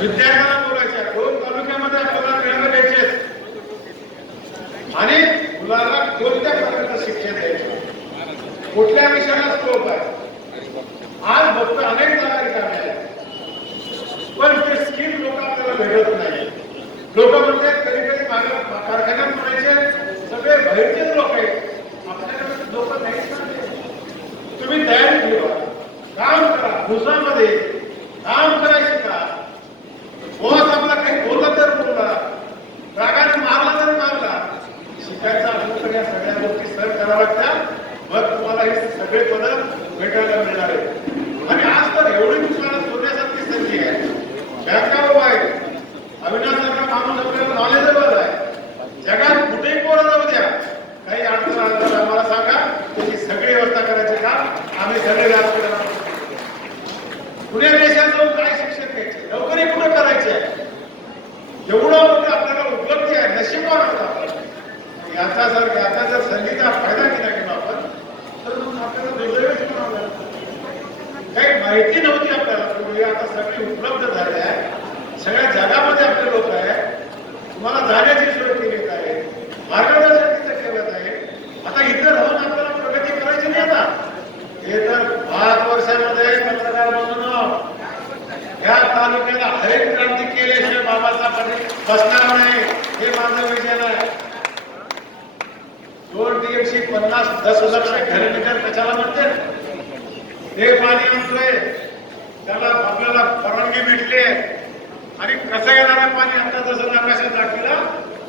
विद्यार्थ्यांना बोलायचे आहे. दोन तालुक्यामध्ये आपल्याला निर्णय घ्यायचे आणि मुलाला कोणत्या प्रकारचं शिक्षण द्यायचं? कुठल्या विषयाला स्कोप आहे? आज फक्त अनेक जागा रिकाम्या आहेत पण ते स्किल लोक आपल्याला भेटत नाही लोक म्हणजे कधी कधी कारखान्यात म्हणायचे सगळे बाहेरचेच लोक आहेत. आपल्याकडे लोक नाही तुम्ही तयारी ठेवा. काम करा. भुसामध्ये काम करायचे का बॉस आपला काही बोलला तर बोलला रागाने मारला तर मारला शिकायचा असेल तर या सगळ्या गोष्टी सर कराव्या लागत्या मग तुम्हाला हे सगळे पद भेटायला मिळणार आहे आणि आज तर एवढी तुम्हाला सोन्यासारखी संधी आहे बँका उभा आहे अविनाश सारखा माणूस आपल्याला नॉलेजेबल आहे जगात कुठेही पोरं जाऊ द्या काही अडचण आलं तर आम्हाला सांगा त्याची सगळी व्यवस्था करायची का आम्ही सगळे व्यासपीठाला पुणे देशात जाऊन काय शिक्षण घ्यायचे नोकरी कुठे करायची आहे एवढं मोठं आपल्याला उपलब्धी कोण होता याचा जर याचा जर संधीचा फायदा केला गेला आपण तर मग आपल्याला दुर्दैवच म्हणावं लागतं. काही माहिती नव्हती आपल्याला पूर्वी आता सगळी उपलब्ध झाली आहे सगळ्या जगामध्ये आपले लोक आहे तुम्हाला जाण्याची सोय केली आहे मार्गदर्शन तिथं केलं आहे आता इथं राहून आपल्याला प्रगती करायची नाही आता हे तर पाच वर्षामध्ये पत्रकार म्हणून या तालुक्याला हरित क्रांती केल्याशिवाय बाबाचा बसणार नाही हे माझं विजन आहे. दोन दीडशे पन्नास दस लक्ष घनमीटर कशाला म्हणते हे पाणी आणतोय. त्याला आपल्याला परवानगी भेटली. आणि कसं येणार आहे पाणी? आता जसं नकाशात दाखवला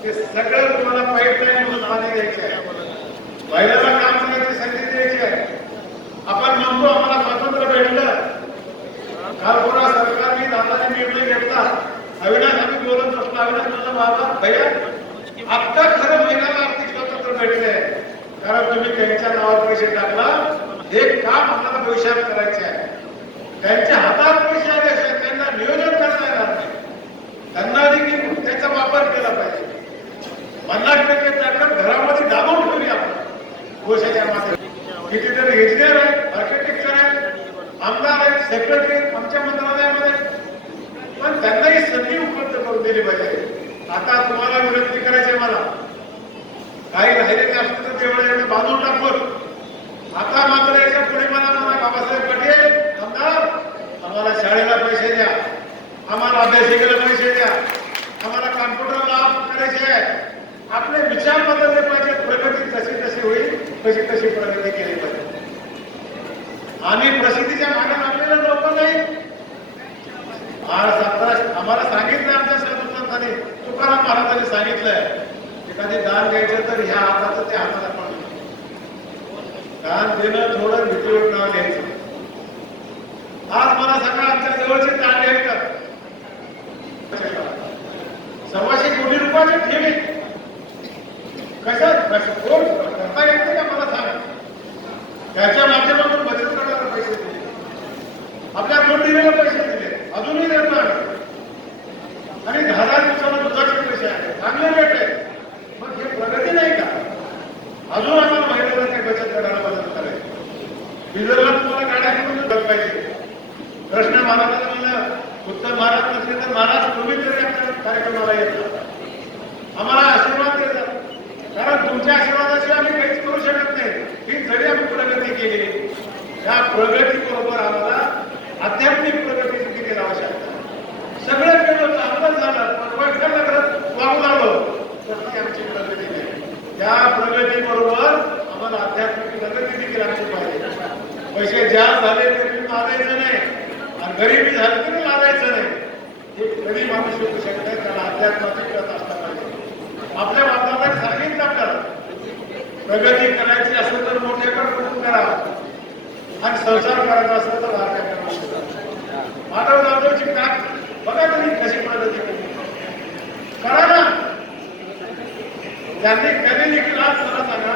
ते सगळं तुम्हाला पाईपलाईन म्हणून आधी द्यायचे आहे. पहिल्याला काम करायची संधी द्यायची आहे. आपण म्हणतो आम्हाला स्वातंत्र्य भेटलं. काल पुन्हा सरकारने दादाने निर्णय घेतला. अविनाश आम्ही बोलत असतो अविनाश माझा बाबा भैया आत्ता खरं महिन्याला आर्थिक स्वातंत्र्य भेटलंय. कारण तुम्ही त्यांच्या नावावर पैसे टाकला. हे काम आपल्याला भविष्यात करायचे आहे. त्यांच्या हातात पैसे आल्याशिवाय त्यांना नियोजन करता येणार नाही. त्यांना देखील त्याचा वापर केला पाहिजे. पन्नास टक्के ट्रॅक्टर घरामध्ये दाबून ठेवली आपण. कोशाच्या मात्र कितीतरी इंजिनियर आहेत आर्किटेक्चर आहेत आमदार आहेत सेक्रेटरी आमच्या मंत्रालयामध्ये. पण त्यांनाही संधी उपलब्ध करून दिली पाहिजे. आता तुम्हाला विनंती करायची मला. काही राहिलेले असते तर तेवढं बांधून टाकून. आता मात्र याच्यापुढे मला म्हणा बाबासाहेब पटेल आमदार आम्हाला शाळेला पैसे द्या. आम्हाला अभ्यासिकेला पैसे द्या. आम्हाला कॉम्प्युटर लाभ करायचे आहे. आपले विचार बदलले पाहिजे प्रगती कशी तशी होईल कशी कशी प्रगती केली पाहिजे. आम्ही प्रसिद्धीच्या मागे लागलेले लोक नाही महाराज सत्रा आम्हाला सांगितलं आमच्या साधुसंतांनी तुकाराम महाराजांनी सांगितलंय एखादे दान घ्यायचं तर ह्या हाताचं त्या हाताला पण दान देणं थोडं भीतीवर नाव घ्यायचं. आज मला सांगा आमच्या जवळचे दान आहे सव्वाशे कोटी रुपयाचे ठेवी. कशा- कोण? करता येते का? मला सांग. त्याच्या माध्यमातून बचत गटाला पैसे दिले आपल्या दोन दिलेला पैसे दिले अजूनही देणार आणि दहा दहा दिवसाला दुधाचे पैसे आहेत चांगले रेट आहेत मग हे प्रगती नाही का अजून आम्हाला महिन्याला काही बचत गटाला मदत करायची तुम्हाला गाड्या करून पाहिजे. कृष्ण महाराजांना म्हणलं उत्तर महाराज नसले तर महाराज तुम्ही तरी आपल्या कार्यक्रमाला येतात आम्हाला आशीर्वाद देतात कारण तुमच्या आशीर्वादाशिवाय आम्ही काहीच करू शकत नाही. ही जरी आम्ही प्रगती केली त्या प्रगतीबरोबर आम्हाला आध्यात्मिक प्रगती देखील आवश्यक आहे. सगळं केलं चांगलं झालं पण वाईट नगरात वाहू लागलो तर ती आमची प्रगती नाही त्या प्रगतीबरोबर आम्हाला आध्यात्मिक प्रगती देखील आमची पाहिजे पैसे जास्त झाले तरी लादायचं नाही. आणि गरिबी झाली तरी लादायचं नाही. हे कधी माणूस शिकू शकत नाही त्याला अध्यात्माची कळत असला पाहिजे. आपल्या वातावरणात सांगितलं आपल्याला प्रगती करायची असेल तर मोठ्याकडे कुठून करा. आणि संसार करायचा असेल तर लहानकडे करा माधव जाधवची काय बघा तुम्ही कशी प्रगती करा ना. त्यांनी कधी देखील आज मला सांगा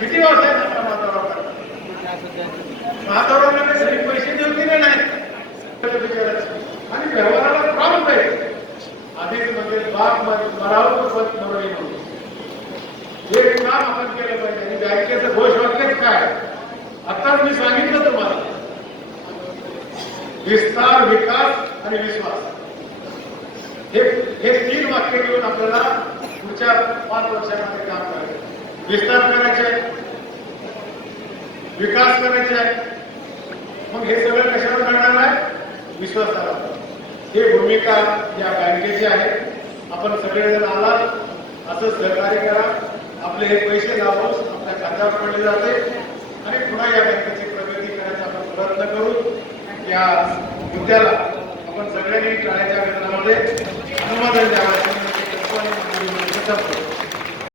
किती वर्ष माधवराव आपल्या माधवराव माधवरावला काही पैसे देऊ दिले नाही आणि व्यवहाराला प्रॉब्लेम आहे आधीच म्हणजे बाप मराव पत मरवी म्हणून हे काम आपण केलं पाहिजे आणि बँकेचं घोषवाक्यच काय आता मी सांगितलं तुम्हाला विस्तार विकास आणि विश्वास. हे हे तीन वाक्य घेऊन आपल्याला पुढच्या पाच वर्षामध्ये काम करायचं विस्तार करायचे आहे. विकास करायचे आहे. मग हे सगळं कशावर करणार आहे? विश्वासावर. हे भूमिका या बँकेची आहे. आपण सगळेजण आलात. असं सहकार्य करा. आपले हे पैसे लावून आपल्या खात्यावर पडले जाते. आणि पुन्हा या बँकेची प्रगती करण्याचा आपण प्रयत्न करू. या मुद्द्याला आपण सगळ्यांनी टाळ्याच्या घटनामध्ये अनुमोदन द्यावं.